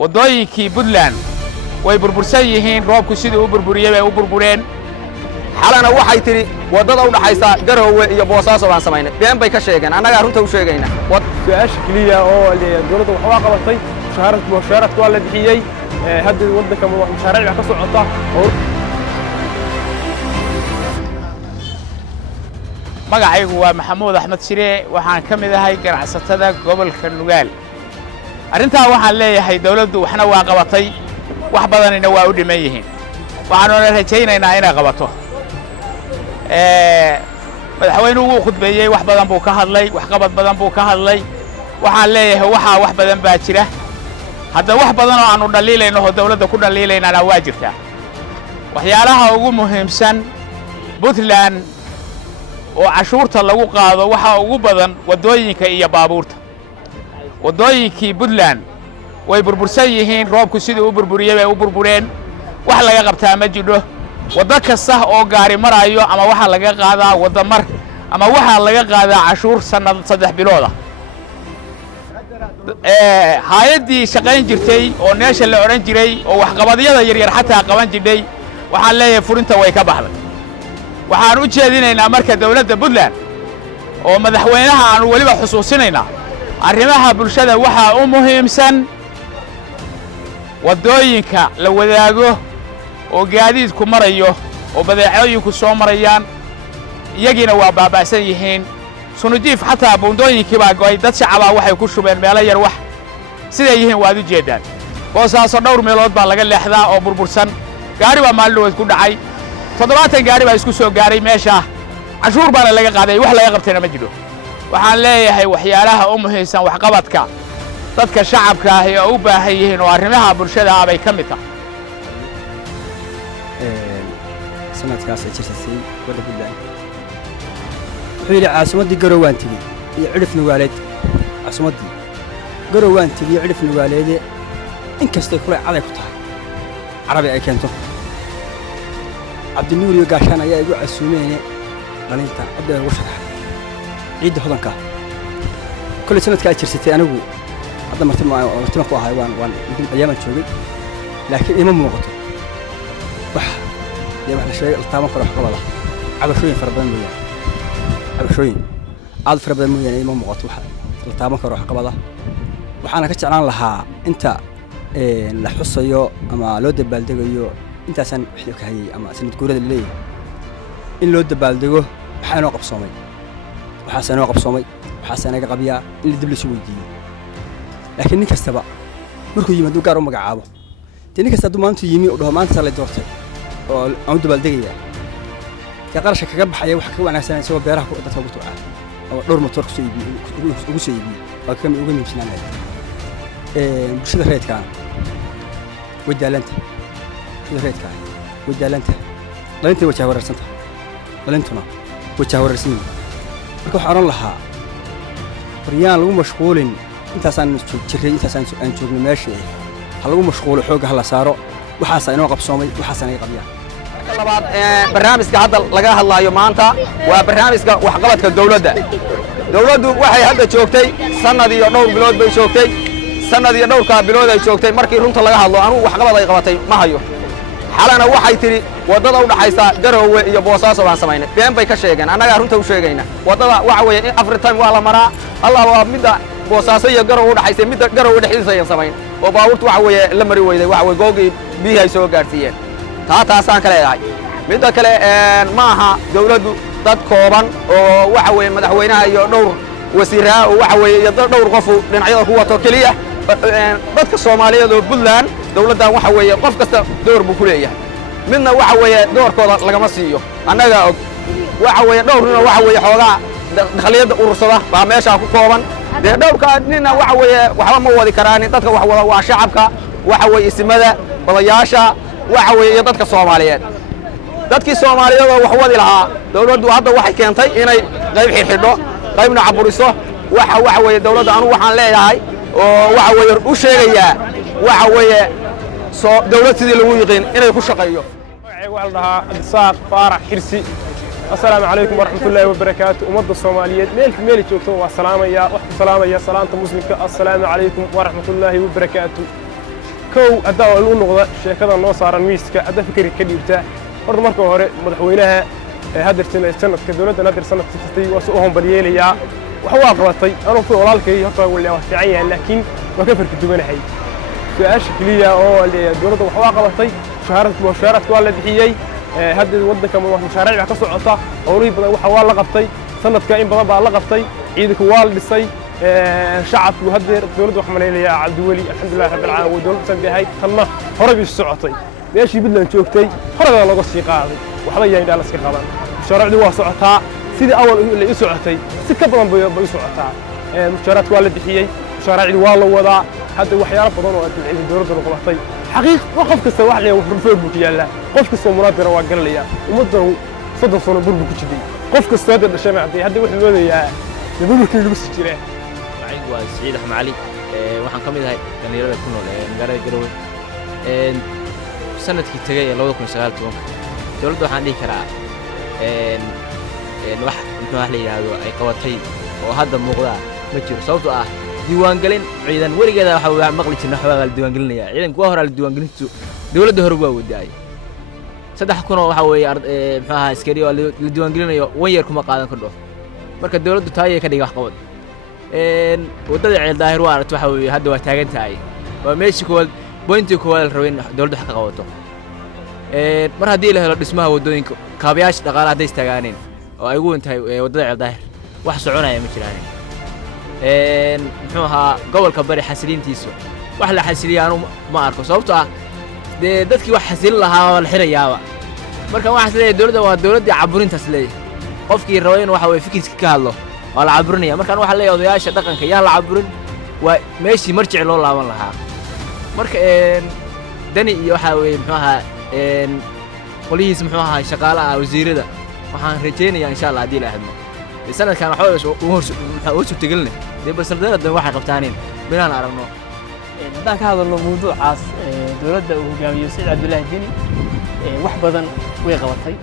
wadooyinkii Puntland way burbursan yihiin roobku sidii u burburiyay bay u burbureen xalana waxay tiri wadada u dhaxaysa Garowe iyo Boosaaso baan samaynay been bay ka sheegeen annaga runta u sheegayna su'aasha kaliya oo dawladdu waxa qabatay mushaaraadku waa la bixiyay hadda waddanka mashaariic ka socota magacaygu waa Maxamuud Axmed Shire waxaan ka mid ahay ganacsatada gobolka Nugaal arrintaa waxaan leeyahay dawladdu waxna waa qabatay wax badanina waa u dhiman yihiin waxaan rajaynaynaa inay qabato madaxweynuhu wuu khudbeeyay wax badan buu ka hadlay wax qabad badan buu ka hadlay waxaan leeyahay wax badan baa jira hadda wax badan oo aanu dhaliilayno oo dawladda ku dhaliilaynana waa jirtaa waxyaalaha ugu muhiimsan Puntland oo cashuurta lagu qaado waxa ugu badan wadooyinka iyo baabuurta wadooyinkii Puntland way burbursan yihiin roobku sidii u burburiyay bay u burbureen wax laga qabtaa ma jiro wada kasta oo gaari marayo ama waxa laga qaadaa wada mar ama waxa laga qaadaa cashuur sanad 3 bilood hay'adii shaqayn jirtay oo neesha la oran jiray oo wax qabadyada yar yar xataa qaban jiray waxaan leeyahay furinta way ka baxday waxaan u jeedinaynaa marka dawladda Puntland oo madaxweynaha aan waliba xusuusinaynaa arrimaha bulshada waxa u muhiimsan wadooyinka la wadaago oo gaadiidku marayo oo badeecooyinku soo marayaan iyagina waa baabaasan yihiin sunujiif xataa buundooyinkii baa go'ay dad shacab ah waxay ku shubeen meelo yar wax siday yihiin waad u jeedaan Boosaaso dhowr meelood baa laga leexdaa oo burbursan gaari baa maalin ku dhacay 70 gaari baa isku soo gaaray meesha cashuur baa laga qaaday wax laga qabtayna ma jiro waxaan leeyahay waxyaalaha u muhiimsan wax qabadka dadka shacabka ah ee u baahan yihiin oo arrimaha bulshada ay ka mid tahay sanadkaas ay jirtay wada Puntland xilli caasimadii Garowe aan tigi iyo cidhif Nugaaleed caasimadii Garowe aan tigi iyo cidhif Nugaaleed inkastoo kula caday ku tahay Carabi ay keento Cabdinuur iyo gaashaan ayaa igu casuumeen dhalinta abda ugu sharaxay ciidda hodanka kulli sanadka ay jirtay anigu hadda martimo ku ahay waan ayaan joogay laakiin ima muuqato wax la sheegay taaban karo xaqada cabashooyin farabadan mooyaan cabashooyin aad farabadan mooyaan ima muuqato wax la taaban karo xaqada waxaan ka jeclaan lahaa inta la xusayo ama loo dabaaldegayo intaasan wixii ka hayay ama sanad guurada leeyahay in loo dabaaldego waxaan oo qabsoomay waxaan naga qabiyaa in dib la soo weydiiyo laakiin nin kastaba markuu yimaado gaar u magacaabo nin kasta maanta yimi oo dhaho maanta la doortay oo aan dabaaldegaya ka qarasha kaga baxaya wax ka wanaagsan isagoo beeraha ku dadka ugu tuuca oo dhowr motor ku soo iibiyo oo ka mid uga miibsanaa bulshada reedka wadaalanta dhalinta wajah wareersanta dhalintuna wajah wareersan marka waxaan oran lahaa baryaan lagu mashquulin intaasaan joogno meesha ha lagu mashquulo xoogga ha la saaro waxaas inoo qabsoomay waxaas naga qabyaa labaad barnaamijka hadda laga hadlaayo maanta waa barnaamijka waxqabadka dawladdu waxay hadda joogtay sanad iyo dhowr bilood bay joogtay sanad iyo dhowrka bilood ay joogtay markii runta laga hadlo anigu waxqabad ay qabatay ma hayo xalana waxay tiri wadada u dhaxaysa Garowe iyo Boosaaso baan samaynay been bay ka sheegeen annaga runta u sheegayna wadada waxa weeye in every time waa la maraa Allah waa midda Boosaaso iyo Garowe u dhaxaysa midda Garowe dhexdiisa ay samayn oo baabuurtu waxa weeye la mari weyday waxa weeye googii biyaha soo gaarsiiyeen taasaan kale yahay midda kale ma aha dawladdu dad kooban oo waxa weeye madaxweynaha iyo dhowr wasiiraha oo waxa weeye iyo dhowr qof dhinacyada ku wato kaliya dadka Soomaaliyeed oo Puntland dawladdan waxa weeye qof kasta door buu ku leeyahay midna waxa weeye doorkooda lagama siiyo annaga og waxa weeye dhowrna waxa weeye xoogaa dakhliyeed urursada baa meesha ku kooban dhowrka nina waxa weeye waxba ma wadi karaan dadka wax wada waa shacabka waxa weeye ismada wadayaasha waxa weeye dadka Soomaaliyeed dadkii Soomaaliyeed oo wax wadi lahaa dawladdu hadda waxay keentay inay qayb xidho qaybna caburiso waxa weeye dawladda anu waxaan leeyahay oo waxa weeye u sheegaya waxa weeye soo dawlad sidii lagu yiqiin inay ku shaqeeyo magacaygu waxa la dhahaa Abdisaaq Faarax Xirsi السلام عليكم ورحمة الله وبركاته ومضى الصوماليات ميل جوجتو والسلام يا salaanta muslimka السلام عليكم ورحمة الله وبركاته kow hadda oo u noqda sheekada noo saaran miiska hadda fikri ka dhiibta horta marka hore madaxweynaha hadirtan sanadka dawladda hadir sanadka kastay waa soo hombalyeelaya wax waa qabatay anuu ku walaalkay horta waliba waa fiican yahay laakiin waa ka farki duwanahay su'aasha kaliya oo dawladda wax waa qabatay shahaaradku waa la bixiyay hadda waddanka mashaariic ka socota howlihii badan waxa waa la qabtay sanadka in badan baa la qabtay ciidanku waa la dhisay shacabku hadeer dawladda wax maleelaya cabdiweli alxamdulilah rabbil caalamiin waa dawladda sanbahay tanna hore bay socotay meeshii Puntland joogtay horada laga sii qaaday waxba yahay dhaal iska qaban mashaariicdu waa socotaa sidii awal ay u socotay si ka badan bay u socotaa mashaariicdu waa la bixiyay mashaariicdu waa la wadaa hadda waxyaalo badan oo ay dawladda u qabatay xaqiiq qof kasta wax leeyahay wuxuu ku yaala qof kasta munaadira waa galaya ummadan 30 sano burbu ku jiday qof kasta hadda dhashay hadda wuxuu wadayaa nidaamkii lagu sii jiray waa Saciid Axmed Cali waxaan ka mid ahay dhalinyarada ku nool magaalada Garowe sanadkii tagay 2019 dawladda waxaan dhihi karaa wax muxuu la yiraahdo ay qabatay oo hadda muuqda ma jiro sababtoo ah diiwaangelin ciidan warigeeda waxa maqli jirnay waxa la diiwaangelinaya ciidan kuwa hore la diiwaangelintu dawladda hore waa wadaay 3,000 waxa weeye muxuu ahaa askari oo la diiwaangelinayo wan yar kuma qaadan kardho marka dawladdu taayay ka dhigay wax qabad wadada ceel daahir waa aragtay waxa weeye hadda waa taagan tahay waa meeshii koowaad pointii koowaad rabeen dawladdu wax ka qabato mar haddii la helo dhismaha wadooyinka kaabayaasha dhaqaalaha hadday istaagaaneen oo ay ugu weyntahay wadada ceel daahir wax soconaya ma jiraan muxuu ahaa gobolka bari xasiliintiisu wax la xasiliyaano ma arko sababtoo ah dadkii wax xasilin lahaa la xirayaaba marka waxa leeyahay dawladda waa dawladda caburintaas leeyahay qofkii rabo in waxa weeye fikirkiisa ka hadlo waa la caburinaya markaan waxa leeyahay odayaasha dhaqanka yaa la caburin waa meeshii marjic loo laaban lahaa marka dani iyo waxa weeye muxuu ahaa qolihiis muxuu ahaa shaqaalaha wasiirada waxaan rajaynayaa insha Allah hadii la ahmo sanadkan waxa uu suurtagelinay basardada waxay qabtaaneen binaan aragno haddaan ka hadalno mawduucaas dawladda uu hogaamiyo Saciid Cabdullaahi Dini wax badan way qabatay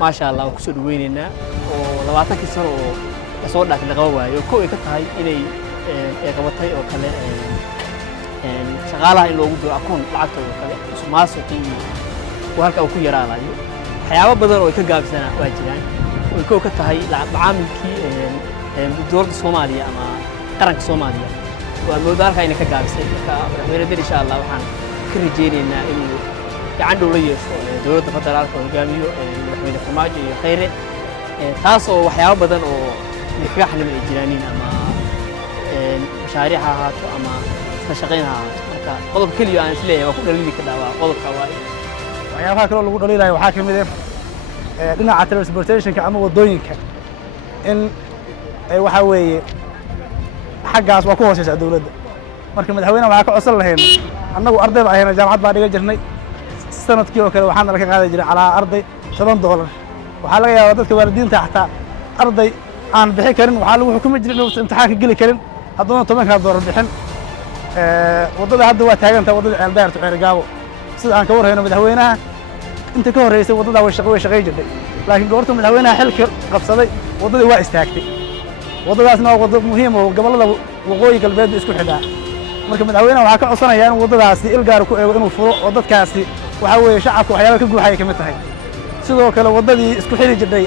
maasha Allah ku soo dhaweynaynaa oo 20 sano oo soo dhaafay laga waayo koow ay ka tahay inay qabatay oo kale shaqaalaha in loogu diro akoon lacagtooda kale sumaasuqii oo halka uu ku yaraanayo waxyaabo badan oo ay ka gaabsanaa waa jiraan oo koow ka tahay macaamilkii dawladda Soomaaliya ama qaranka Soomaaliya waa moodaalka inay ka gaabisay marka madaxweynaha insha Allah waxaan ka rajaynaynaa inuu gacan dhow la yeesho dawladda federaalka hogaamiyo madaxweyne Farmaajo iyo Khayre taas oo waxyaabo badan oo kaga xalin ay jiraanin ama mashaariic ha ahaato ama ka shaqeyn ha ahaato marka qodob kaliya aan isleeyahay waa ku dhaliili ka dhaawaa qodobka waaye waxyaabaha kale oo lagu dhaliilayo waxaa ka mid ah dhinaca transportation-ka ama wadooyinka in waxa weeye xaggaas waa ku hooseysa dawladda marka madaxweynaha waxaa ka codsan lahayn annagu arday baa ahayna jaamacad baa dhiga jirnay sanadkii oo kale waxaana laga qaadan jiray calaa arday $7 waxaa laga yaabaa dadka waalidiinta xataa arday aan bixi karin waxaa lagu xukumi jiray inuu imtixaanka geli karin haddana $10 bixin waddada hadda waa taagan tahay waddada ceel daahir Ceerigaabo sida aan ka warhayno madaxweynaha inta ka horeysay waddada way shaqeyn jirtay laakiin goorta madaxweynaha xilka qabsaday waddadii waa istaagtay waddadaasna waa waddo muhiim oo gobolada waqooyi galbeed isku xidhaa marka madaxweynaha waxaa ka codsanaya in waddadaasi il gaar ku eego inuu furo oo dadkaasi waxa weeye shacabka waxyaabo ka guuxaya ka mid tahay sidoo kale waddadii isku xiri jirtay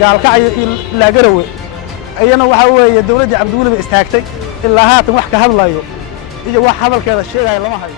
gaalkacyo ilaa Garowe ayana waxa weeye dawladda Cabdiweli ba istaagtay ilaa haatan wax ka hadlayo iyo wax hadalkeeda sheegaya lama hayo